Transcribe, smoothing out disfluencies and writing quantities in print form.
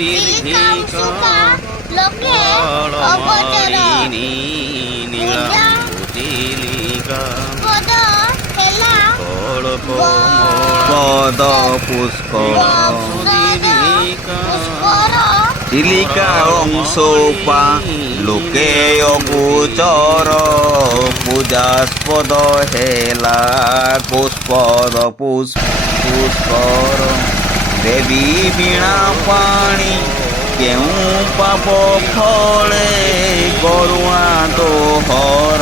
ଚିଲିକା ଲୋକେ ଅବଚର ପଦ ହେଲା ପଦ ପୁଷ୍କର ଚିଲିକା ଅଂଶୋପା ଲୋକେ ଅଗୋଚର ପୂଜାସ୍ପଦ ହେଲା ପୁଷ୍ପଦ ପୁଷ୍କର ଦେବୀ ବୀଣା ପାଣି କେଉଁ ପାପ ଫଳେ କରୁଣା ଦୋହର